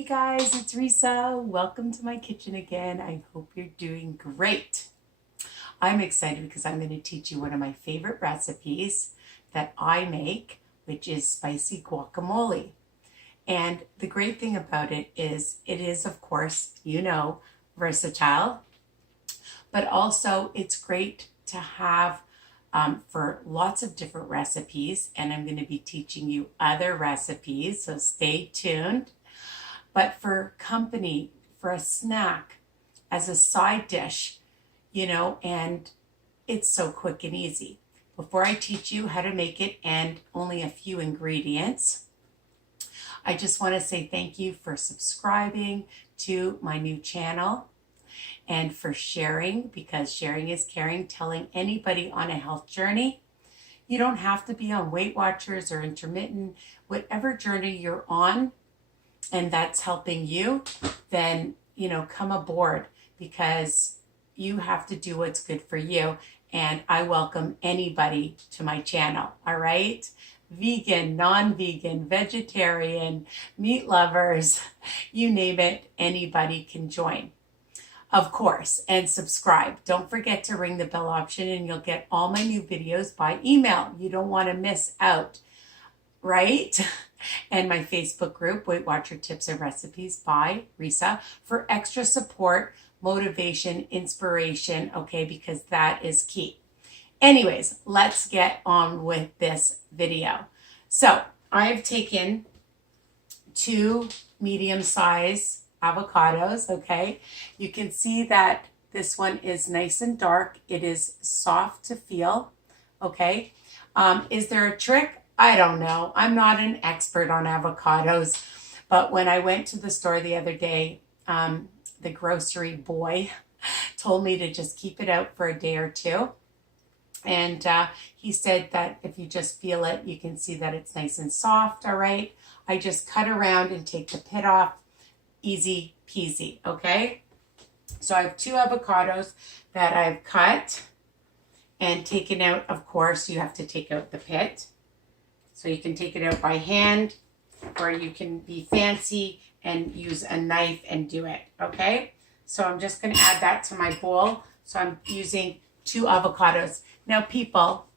Hey guys, it's Risa. Welcome to my kitchen again. I hope you're doing great. I'm excited because I'm going to teach you one of my favorite recipes that I make, which is spicy guacamole. And the great thing about it is, of course, versatile, but also it's great to have for lots of different recipes. And I'm going to be teaching you other recipes, so stay tuned. But for company, for a snack, as a side dish, and it's so quick and easy. Before I teach you how to make it and only a few ingredients, I just want to say thank you for subscribing to my new channel and for sharing, because sharing is caring, telling anybody on a health journey. You don't have to be on Weight Watchers or intermittent, whatever journey you're on, and that's helping you, then, come aboard, because you have to do what's good for you. And I welcome anybody to my channel. All right. Vegan, non-vegan, vegetarian, meat lovers, you name it, anybody can join. Of course, and subscribe. Don't forget to ring the bell option and you'll get all my new videos by email. You don't want to miss out, right? And my Facebook group, Weight Watcher Tips and Recipes by Risa, for extra support, motivation, inspiration, okay, because that is key. Anyways, let's get on with this video. So I've taken 2 medium-sized avocados, okay? You can see that this one is nice and dark. It is soft to feel, okay? Is there a trick? I don't know. I'm not an expert on avocados, but when I went to the store the other day, the grocery boy told me to just keep it out for a day or two. And he said that if you just feel it, you can see that it's nice and soft, all right? I just cut around and take the pit off. Easy peasy, okay? So I have 2 avocados that I've cut and taken out. Of course, you have to take out the pit. So you can take it out by hand, or you can be fancy and use a knife and do it, okay? So I'm just going to add that to my bowl. So I'm using 2 avocados. Now, people,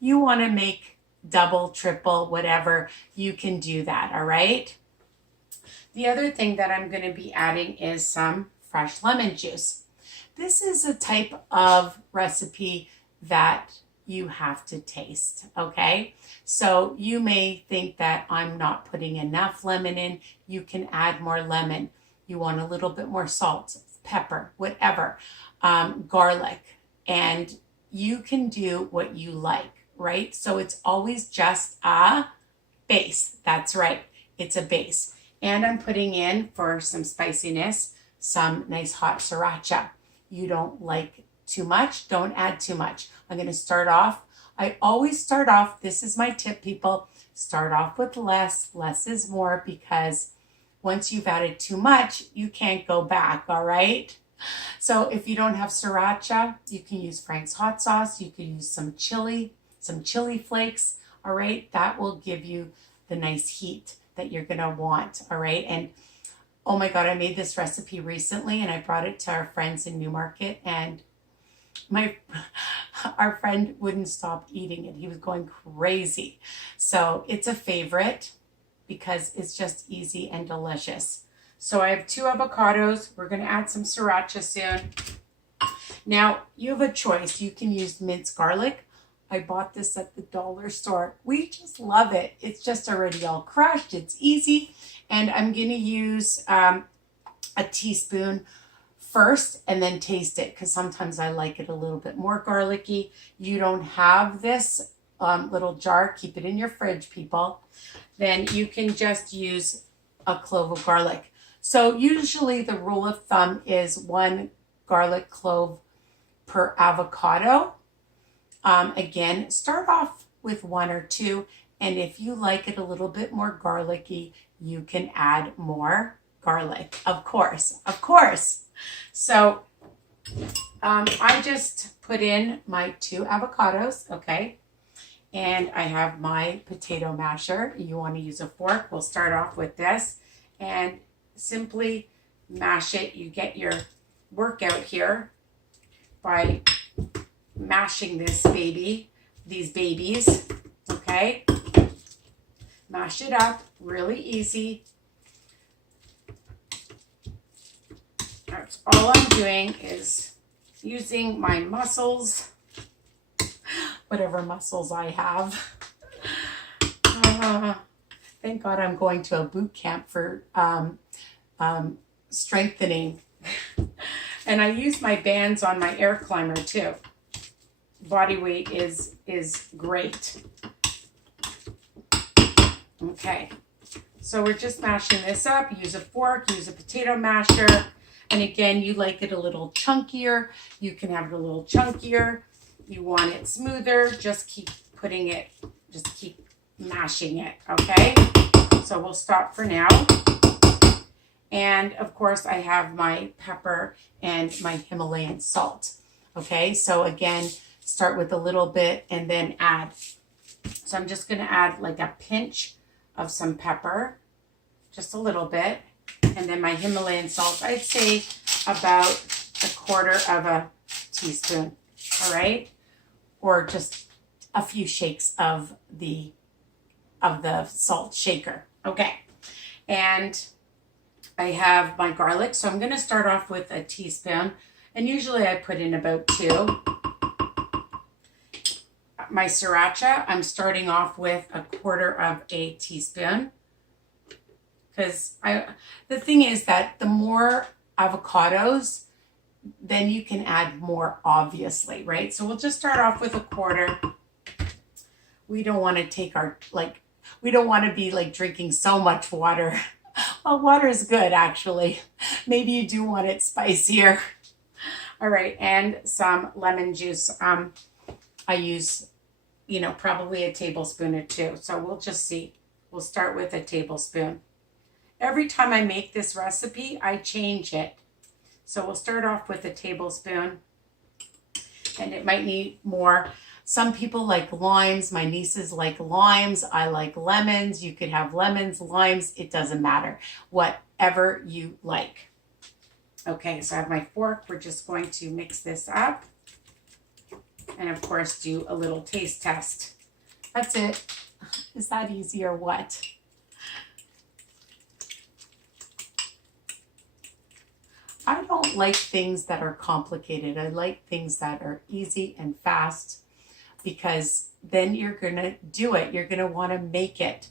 you want to make double, triple, whatever, you can do that, all right? The other thing that I'm going to be adding is some fresh lemon juice. This is a type of recipe that you have to taste, okay? So you may think that I'm not putting enough lemon in. You can add more lemon. You want a little bit more salt, pepper, whatever, garlic, and you can do what you like, right? So it's always just a base. That's right. It's a base. And I'm putting in, for some spiciness, some nice hot sriracha. You don't like too much, don't add too much. I'm going to start off. I always start off, this is my tip, people, start off with less. Less is more, because once you've added too much, you can't go back, all right? So if you don't have sriracha, you can use Frank's hot sauce. You can use some chili flakes, all right? That will give you the nice heat that you're going to want, all right? And oh my God, I made this recipe recently and I brought it to our friends in Newmarket, and our friend wouldn't stop eating it. He was going crazy. So it's a favorite because it's just easy and delicious. So I have 2 avocados. We're going to add some sriracha soon. Now, you have a choice. You can use minced garlic. I bought this at the dollar store. We just love it. It's just already all crushed. It's easy. And I'm going to use a teaspoon first and then taste it, because sometimes I like it a little bit more garlicky. You don't have this little jar, keep it in your fridge, people. Then you can just use a clove of garlic. So usually the rule of thumb is 1 garlic clove per avocado. Again, start off with 1 or 2, and if you like it a little bit more garlicky, you can add more garlic, of course. So I just put in my 2 avocados, okay? And I have my potato masher. You want to use a fork. We'll start off with this. And simply mash it. You get your workout here by mashing these babies, okay? Mash it up, really easy. That's all I'm doing is using my muscles, whatever muscles I have. Thank God I'm going to a boot camp for strengthening. And I use my bands on my air climber too. Body weight is great. Okay, so we're just mashing this up. Use a fork, use a potato masher. And again, you like it a little chunkier. You can have it a little chunkier. You want it smoother, just keep putting it, just keep mashing it, okay? So we'll stop for now. And of course, I have my pepper and my Himalayan salt, okay? So again, start with a little bit and then add. So I'm just gonna add like a pinch of some pepper, just a little bit. And then my Himalayan salt, I'd say about 1/4 of a teaspoon, all right? Or just a few shakes of the salt shaker, okay? And I have my garlic, so I'm gonna start off with a teaspoon, and usually I put in about 2. My sriracha, I'm starting off with 1/4 of a teaspoon. Because the thing is that the more avocados, then you can add more, obviously, right? So we'll just start off with 1/4. We don't want to take we don't want to be like drinking so much water. Well, water is good, actually. Maybe you do want it spicier. All right, and some lemon juice. I use, probably a tablespoon or 2. So we'll just see. We'll start with a tablespoon. Every time I make this recipe, I change it. So we'll start off with a tablespoon, and it might need more. Some people like limes. My nieces like limes. I like lemons. You could have lemons, limes. It doesn't matter. Whatever you like. Okay, so I have my fork. We're just going to mix this up. And of course, do a little taste test. That's it. Is that easy or what? I don't like things that are complicated. I like things that are easy and fast, because then you're going to do it. You're going to want to make it.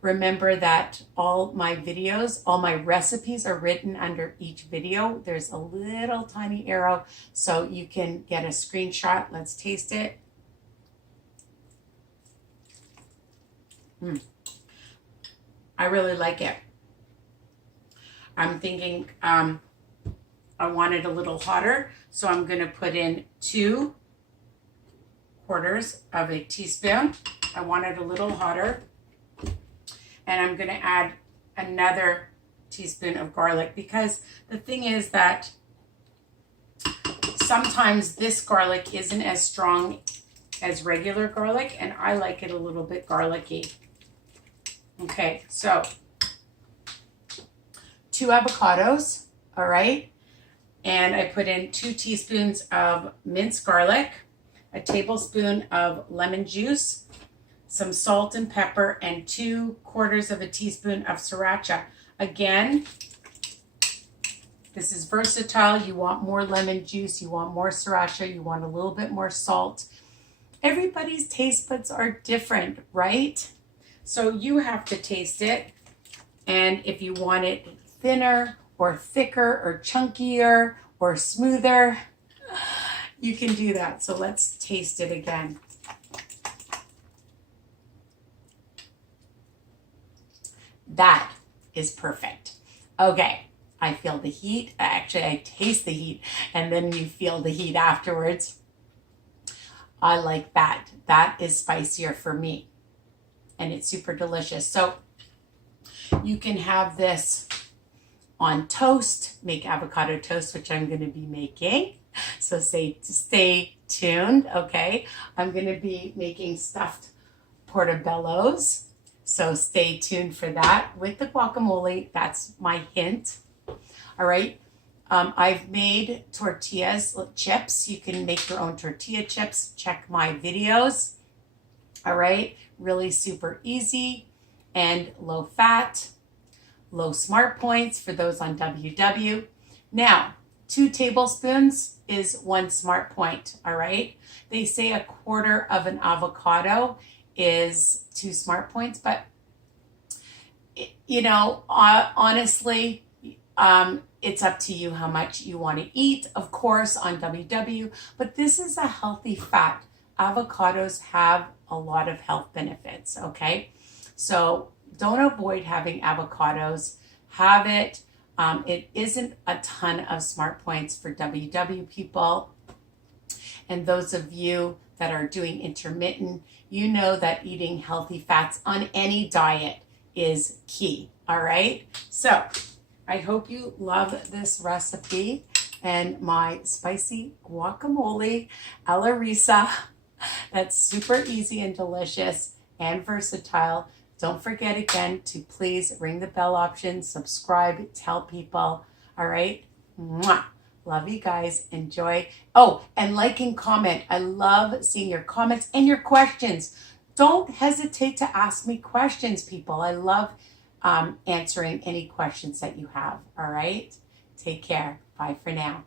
Remember that all my videos, all my recipes are written under each video. There's a little tiny arrow so you can get a screenshot. Let's taste it. I really like it. I'm thinking I want it a little hotter, so I'm going to put in 2/4 of a teaspoon. I want it a little hotter. And I'm going to add another teaspoon of garlic, because the thing is that sometimes this garlic isn't as strong as regular garlic, and I like it a little bit garlicky. Okay, so 2 avocados, all right? And I put in 2 teaspoons of minced garlic, a tablespoon of lemon juice, some salt and pepper, and 2/4 of a teaspoon of sriracha. Again, this is versatile. You want more lemon juice, you want more sriracha, you want a little bit more salt. Everybody's taste buds are different, right? So you have to taste it. And if you want it thinner or thicker or chunkier or smoother, you can do that. So let's taste it again. That is perfect. Okay, I feel the heat. Actually, I taste the heat, and then you feel the heat afterwards. I like that. That is spicier for me, and it's super delicious. So you can have this on toast, make avocado toast, which I'm going to be making. So stay tuned, okay? I'm going to be making stuffed portobellos. So stay tuned for that with the guacamole. That's my hint. All right. I've made tortillas, chips. You can make your own tortilla chips. Check my videos. All right. Really super easy and low fat, low smart points for those on WW. Now, 2 tablespoons is 1 smart point. All right. They say a quarter of an avocado is 2 smart points, but you know, honestly, it's up to you how much you want to eat, of course, on WW, but this is a healthy fat. Avocados have a lot of health benefits, okay? So don't avoid having avocados. Have it. It isn't a ton of smart points for WW people. And those of you that are doing intermittent, you know that eating healthy fats on any diet is key, all right? So I hope you love this recipe and my spicy guacamole a la Risa. That's super easy and delicious and versatile. Don't forget again to please ring the bell option, subscribe, tell people, all right? Mwah. Love you guys. Enjoy. Oh, and like and comment. I love seeing your comments and your questions. Don't hesitate to ask me questions, people. I love answering any questions that you have. All right? Take care. Bye for now.